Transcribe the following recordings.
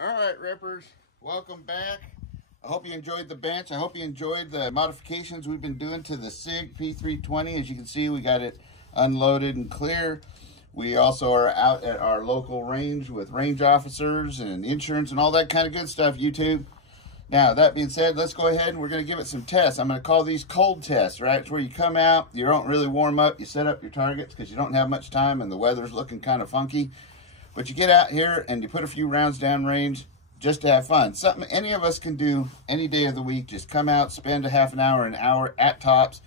All right, Rippers, welcome back. I hope you enjoyed the bench. I hope you enjoyed the modifications we've been doing to the Sig P320. As you can see, we got it unloaded and clear. We also are out at our local range with range officers and insurance and all that kind of good stuff, YouTube. Now, that being said, let's go ahead and we're going to give it some tests. I'm going to call these cold tests, right? It's where you come out, you don't really warm up, you set up your targets because you don't have much time and the weather's looking kind of funky. But you get out here and you put a few rounds down range just to have fun. Something any of us can do any day of the week. Just come out, spend a half an hour at tops,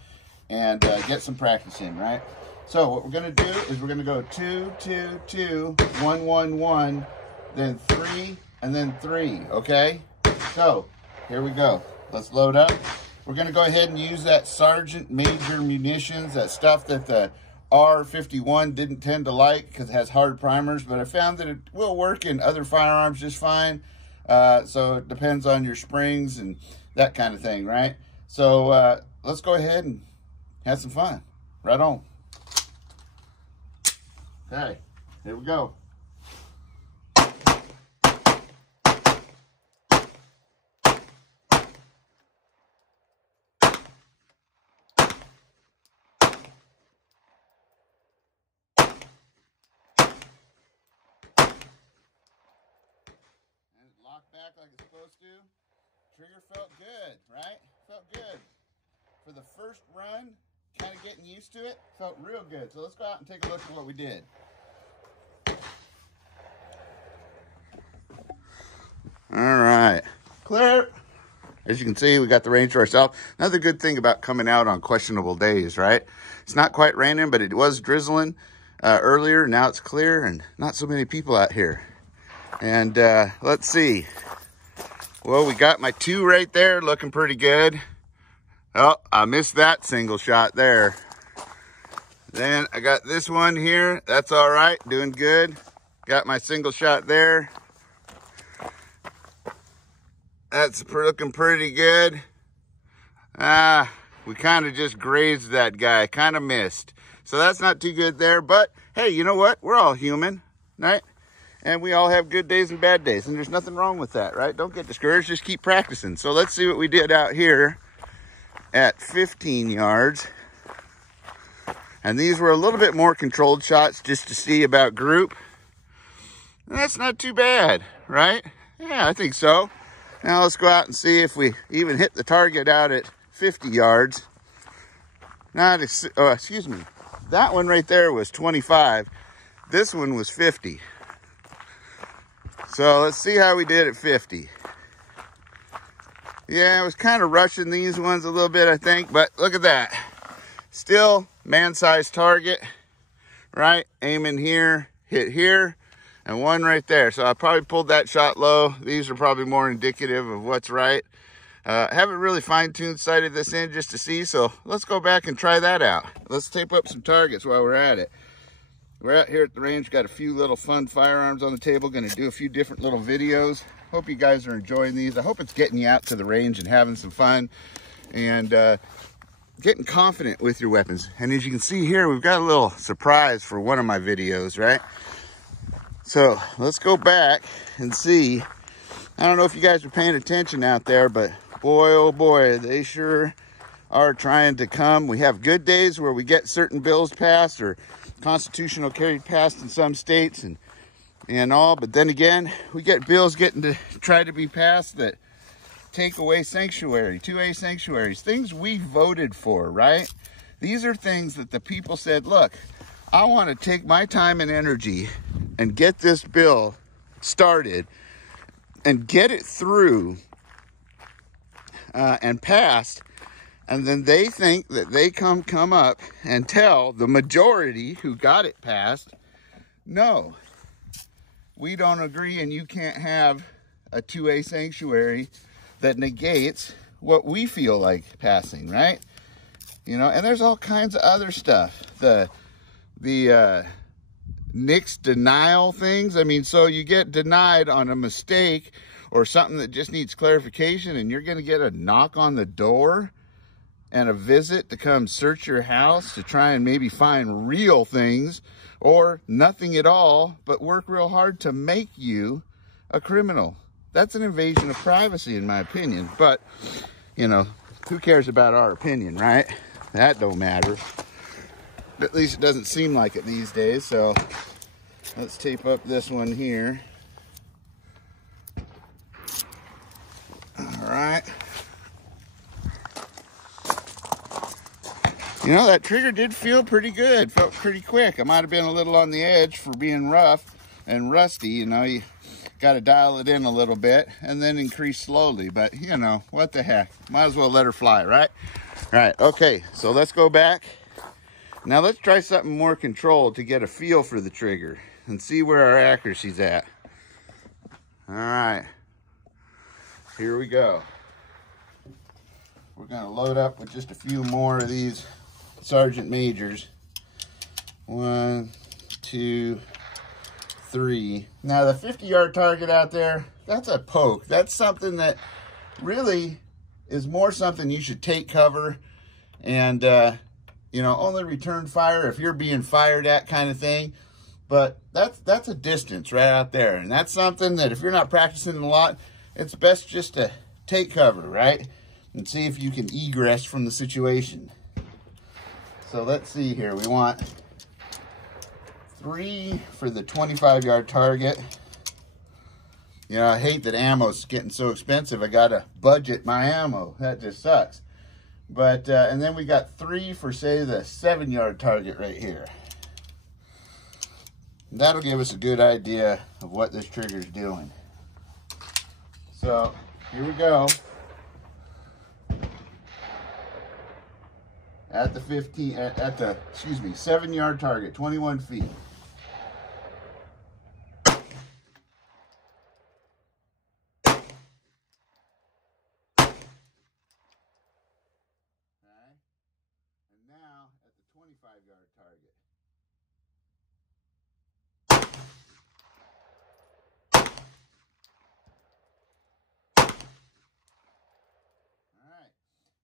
and get some practice in, right? So what we're going to do is we're going to go 2, 2, 2, 1, 1, 1, then 3, and then 3, okay? So here we go. Let's load up. We're going to go ahead and use that Sergeant Major munitions, that stuff that the R51 didn't tend to like because it has hard primers, but I found that it will work in other firearms just fine. So it depends on your springs and that kind of thing, right? So let's go ahead and have some fun. Right on. Okay, here we go. Locked back like it's supposed to. Trigger felt good, right? Felt good. For the first run, kind of getting used to it, felt real good. So let's go out and take a look at what we did. All right, clear. As you can see, we got the range to ourselves. Another good thing about coming out on questionable days, right? It's not quite raining, but it was drizzling earlier. Now it's clear and not so many people out here. And let's see. Well, we got my 2 right there looking pretty good. Oh, I missed that single shot there. Then I got this one here. That's all right, doing good. Got my single shot there. That's looking pretty good. We kind of just grazed that guy, kind of missed. So that's not too good there, but hey, you know what? We're all human, right? And we all have good days and bad days, and there's nothing wrong with that, right? Don't get discouraged, just keep practicing. So let's see what we did out here at 15 yards. And these were a little bit more controlled shots just to see about group. And that's not too bad, right? Yeah, I think so. Now let's go out and see if we even hit the target out at 50 yards. Excuse me. That one right there was 25. This one was 50. So let's see how we did at 50. Yeah, I was kind of rushing these ones a little bit, I think, but look at that. Still man-sized target, right? Aiming here, hit here, and one right there. So I probably pulled that shot low. These are probably more indicative of what's right. Haven't really fine-tuned sighted this in just to see, so let's go back and try that out. Let's tape up some targets while we're at it. We're out here at the range, got a few little fun firearms on the table, going to do a few different little videos. Hope you guys are enjoying these. I hope it's getting you out to the range and having some fun and getting confident with your weapons. And as you can see here, we've got a little surprise for one of my videos, right? So let's go back and see. I don't know if you guys are paying attention out there, but boy, oh boy, they sure are trying to come. We have good days where we get certain bills passed or constitutional carried past in some states and all, but then again, we get bills getting to try to be passed that take away sanctuary, 2A sanctuaries, things we voted for, right? These are things that the people said, look, I want to take my time and energy and get this bill started and get it through and passed. And then they think that they come up and tell the majority who got it passed, no, we don't agree and you can't have a 2A sanctuary that negates what we feel like passing, right? You know, and there's all kinds of other stuff. The NICS denial things. I mean, so you get denied on a mistake or something that just needs clarification and you're going to get a knock on the door and a visit to come search your house to try and maybe find real things or nothing at all, but work real hard to make you a criminal. That's an invasion of privacy, in my opinion. But, you know, who cares about our opinion, right? That don't matter. At least it doesn't seem like it these days. So let's tape up this one here. All right. You know, that trigger did feel pretty good. Felt pretty quick. I might have been a little on the edge for being rough and rusty. You know, you got to dial it in a little bit and then increase slowly. But, you know, what the heck? Might as well let her fly, right? Right, okay, so let's go back. Now let's try something more controlled to get a feel for the trigger and see where our accuracy's at. All right, here we go. We're gonna load up with just a few more of these Sergeant Majors. 1, 2, 3. Now the 50-yard target out there, that's a poke. That's something that really is more something you should take cover and you know, only return fire if you're being fired at, kind of thing. But that's a distance right out there, and that's something that if you're not practicing a lot, it's best just to take cover, right? And see if you can egress from the situation. So let's see here. We want 3 for the 25-yard target. You know, I hate that ammo's getting so expensive. I gotta budget my ammo. That just sucks. But, and then we got 3 for, say, the 7-yard target right here. That'll give us a good idea of what this trigger's doing. So, here we go. At the 7-yard target, 21 feet. Now at the 25-yard target. All right.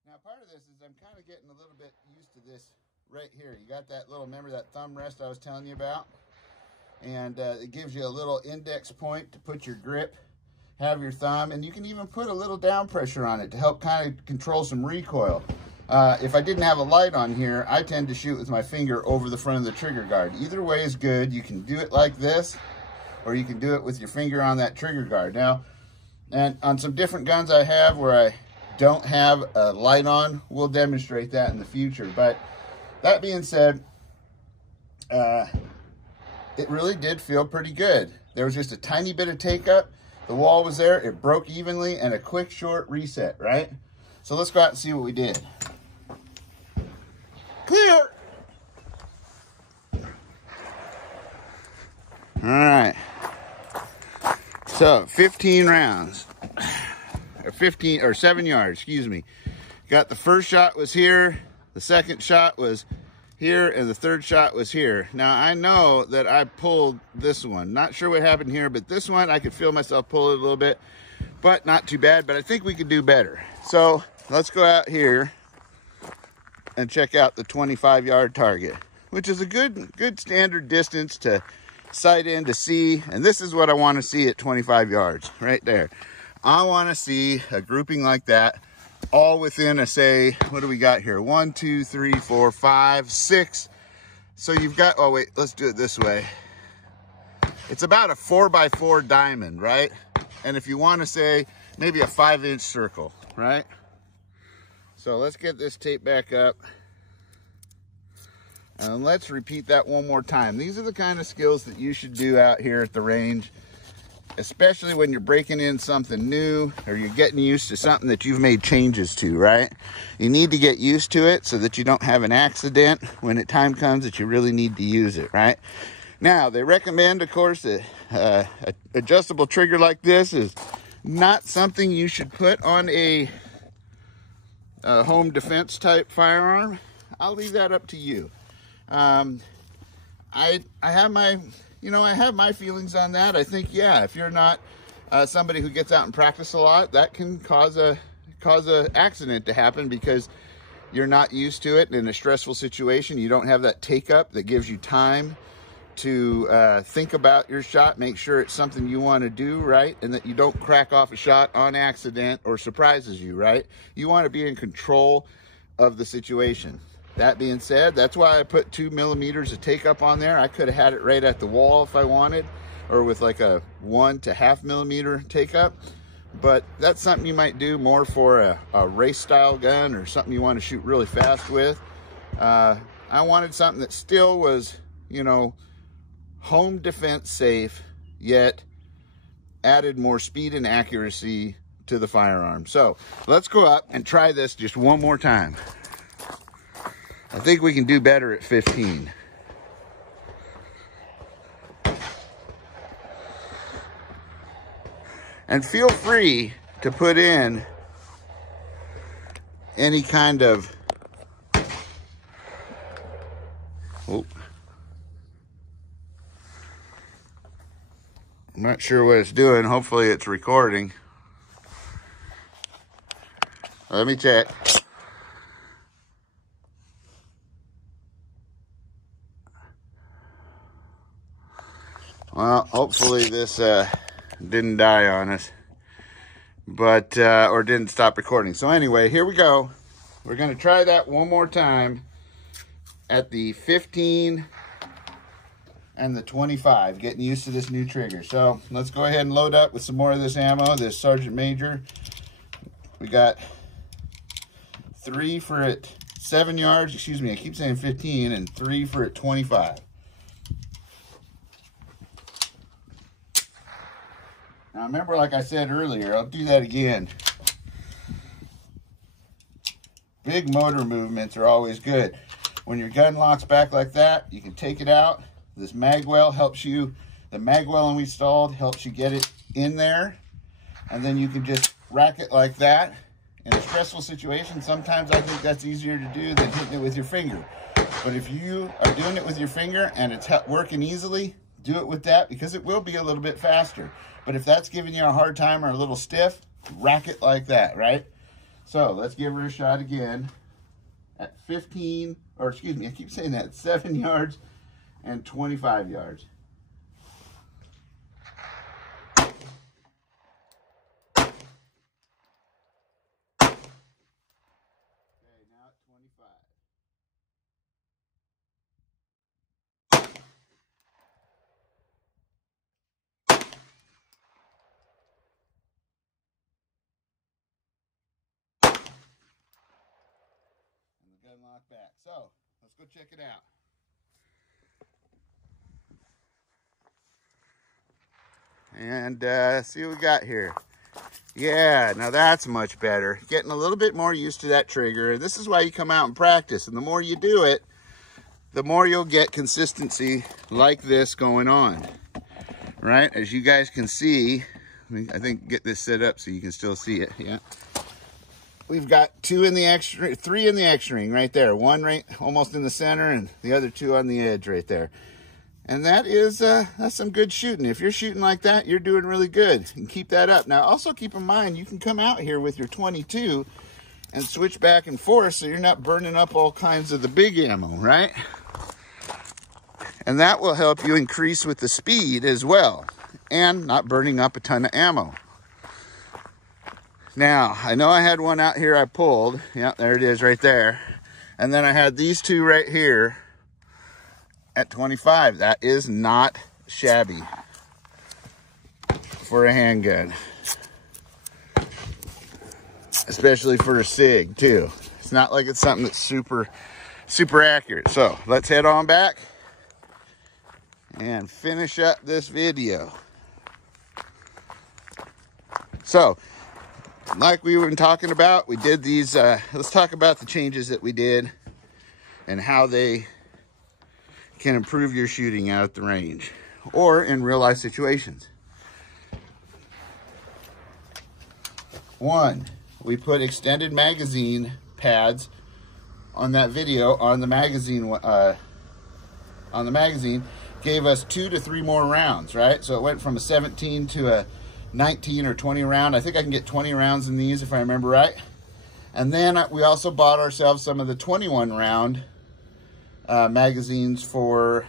Now part of this is I'm kind of getting a little bit used to this right here. You got that little, remember that thumb rest I was telling you about? And it gives you a little index point to put your grip, have your thumb, and you can even put a little down pressure on it to help kind of control some recoil. If I didn't have a light on here, I tend to shoot with my finger over the front of the trigger guard. Either way is good. You can do it like this, or you can do it with your finger on that trigger guard. Now, and on some different guns I have where I don't have a light on, we'll demonstrate that in the future. But that being said, it really did feel pretty good. There was just a tiny bit of take up. The wall was there, it broke evenly, and a quick short reset, right? So let's go out and see what we did. Clear. All right. So 15 rounds, or 7 yards, excuse me. Got the first shot was here, the second shot was here, and the third shot was here. Now I know that I pulled this one. Not sure what happened here, but this one I could feel myself pull it a little bit, but not too bad. But I think we could do better. So let's go out here and check out the 25-yard target, which is a good standard distance to sight in to see. And this is what I want to see at 25 yards right there. I want to see a grouping like that all within a, say, what do we got here? 1, 2, 3, 4, 5, 6. So you've got, oh wait, let's do it this way. It's about a 4x4 diamond, right? And if you want to say maybe a 5-inch circle, right? So let's get this tape back up. And let's repeat that one more time. These are the kind of skills that you should do out here at the range, especially when you're breaking in something new or you're getting used to something that you've made changes to, right? You need to get used to it so that you don't have an accident when the time comes that you really need to use it, right? Now, they recommend, of course, that an adjustable trigger like this is not something you should put on a home defense type firearm. I'll leave that up to you. I have my, I have my feelings on that. I think, yeah, if you're not somebody who gets out and practice a lot, that can cause a accident to happen because you're not used to it in a stressful situation. You don't have that take up that gives you time to think about your shot, make sure it's something you want to do, right? And that you don't crack off a shot on accident or surprises you, right? You want to be in control of the situation. That being said, that's why I put 2 millimeters of take up on there. I could have had it right at the wall if I wanted, or with like a 1 to 1/2 millimeter take up. But that's something you might do more for a race style gun or something you want to shoot really fast with. I wanted something that still was, you know, home defense safe, yet added more speed and accuracy to the firearm. So let's go up and try this just one more time. I think we can do better at 15. And feel free to put in any kind of, oh, I'm not sure what it's doing. Hopefully it's recording. Let me check. Well, hopefully this didn't die on us, but or didn't stop recording. So anyway, here we go. We're going to try that one more time at the 15 and the 25, getting used to this new trigger. So let's go ahead and load up with some more of this ammo, this Sergeant Major. We got 3 for at 7 yards, excuse me, I keep saying 15, and 3 for at 25. Now remember, like I said earlier, I'll do that again. Big motor movements are always good. When your gun locks back like that, you can take it out. This mag well helps you, the mag well we installed helps you get it in there. And then you can just rack it like that. In a stressful situation, sometimes I think that's easier to do than hitting it with your finger. But if you are doing it with your finger and it's working easily, do it with that, because it will be a little bit faster. But if that's giving you a hard time or a little stiff, rack it like that, right? So let's give her a shot again at 15, or excuse me, I keep saying that, 7 yards and 25 yards. Lock back. So let's go check it out. And see what we got here. Yeah, now that's much better. Getting a little bit more used to that trigger. This is why you come out and practice. And the more you do it, the more you'll get consistency like this going on. Right? As you guys can see, I think get this set up so you can still see it. Yeah. We've got 2 in the X, 3 in the X ring right there. 1 right almost in the center, and the other 2 on the edge right there. And that is that's some good shooting. If you're shooting like that, you're doing really good. And keep that up. Now, also keep in mind, you can come out here with your 22 and switch back and forth, so you're not burning up all kinds of the big ammo, right? And that will help you increase with the speed as well, and not burning up a ton of ammo. Now, I know I had one out here I pulled. Yeah, there it is right there. And then I had these 2 right here at 25. That is not shabby for a handgun. Especially for a Sig, too. It's not like it's something that's super accurate. So, let's head on back and finish up this video. So, like we were talking about, we did these, let's talk about the changes that we did and how they can improve your shooting out at the range or in real life situations. 1, we put extended magazine pads on that video on the magazine. Gave us 2 to 3 more rounds, right? So it went from a 17 to a 19 or 20 round. I think I can get 20 rounds in these if I remember right. And then we also bought ourselves some of the 21 round magazines for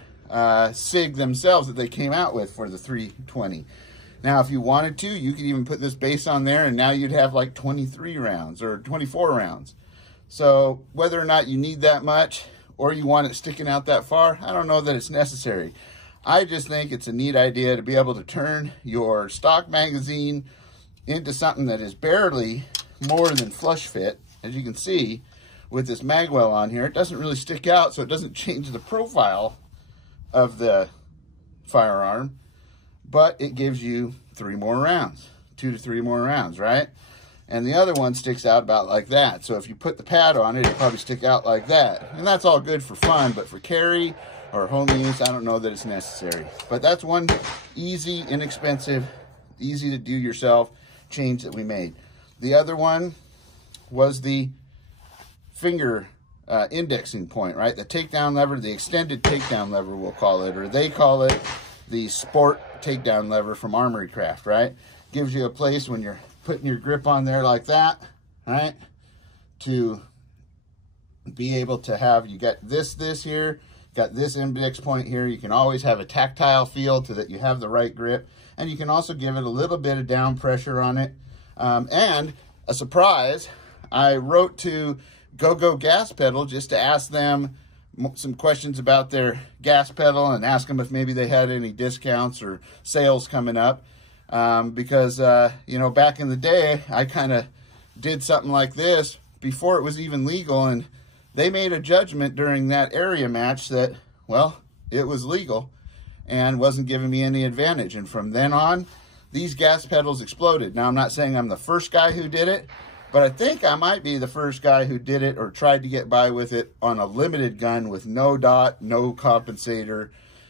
Sig themselves that they came out with for the 320. Now, if you wanted to, you could even put this base on there, and now you'd have like 23 rounds or 24 rounds. So whether or not you need that much or you want it sticking out that far, I don't know that it's necessary. I just think it's a neat idea to be able to turn your stock magazine into something that is barely more than flush fit. As you can see with this mag well on here, it doesn't really stick out, so it doesn't change the profile of the firearm, but it gives you 3 more rounds, 2 to 3 more rounds, right? And the other one sticks out about like that. So if you put the pad on it, it'll probably stick out like that. And that's all good for fun, but for carry or home use, I don't know that it's necessary. But that's one easy, inexpensive, easy to do yourself change that we made. The other one was the finger indexing point, right? The takedown lever, the extended takedown lever, we'll call it, or they call it the sport takedown lever from Armory Craft, right? Gives you a place when you're putting your grip on there like that, right? To be able to have, you got this here, got this index point here. You can always have a tactile feel to that you have the right grip. And you can also give it a little bit of down pressure on it. And a surprise, I wrote to Go Gas Pedal just to ask them some questions about their gas pedal and ask them if maybe they had any discounts or sales coming up. Because, you know, back in the day, I kind of did something like this before it was even legal, and they made a judgment during that area match that, well, it was legal and wasn't giving me any advantage. And from then on, these gas pedals exploded. Now, I'm not saying I'm the first guy who did it, but I think I might be the first guy who did it or tried to get by with it on a limited gun with no dot, no compensator,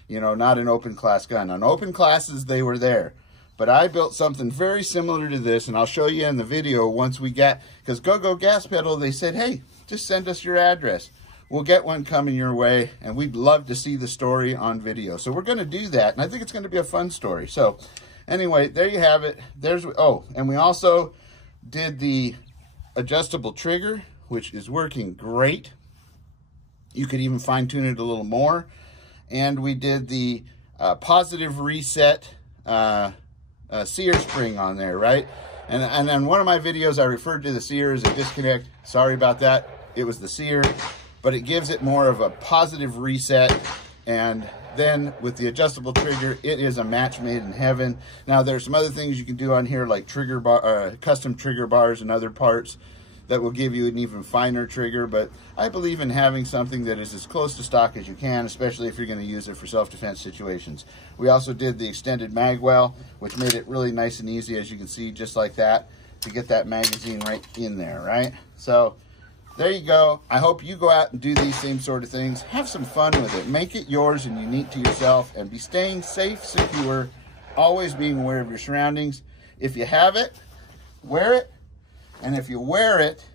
you know, not an open class gun. On open classes, they were there. But I built something very similar to this, and I'll show you in the video once we get, because Go Gas Pedal, they said, hey, just send us your address. We'll get one coming your way, and we'd love to see the story on video. So we're going to do that, and I think it's going to be a fun story. So anyway, there you have it. There's, oh, and we also did the adjustable trigger, which is working great. You could even fine tune it a little more. And we did the positive reset sear spring on there, right? And then one of my videos, I referred to the sear as a disconnect. Sorry about that. It was the sear, but it gives it more of a positive reset. And then with the adjustable trigger, it is a match made in heaven. Now, there's some other things you can do on here, like trigger bar, custom trigger bars and other parts that will give you an even finer trigger. But I believe in having something that is as close to stock as you can, especially if you're going to use it for self-defense situations. We also did the extended mag well, which made it really nice and easy, as you can see, just like that, to get that magazine right in there, right? So there you go. I hope you go out and do these same sort of things. Have some fun with it. Make it yours and unique to yourself, and be staying safe, secure, always being aware of your surroundings. If you have it, wear it. And if you wear it,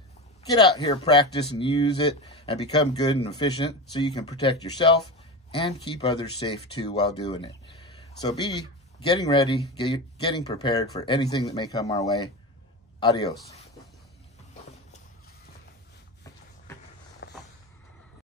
get out here, practice and use it, and become good and efficient so you can protect yourself and keep others safe too while doing it. So be getting ready, getting prepared for anything that may come our way. Adios.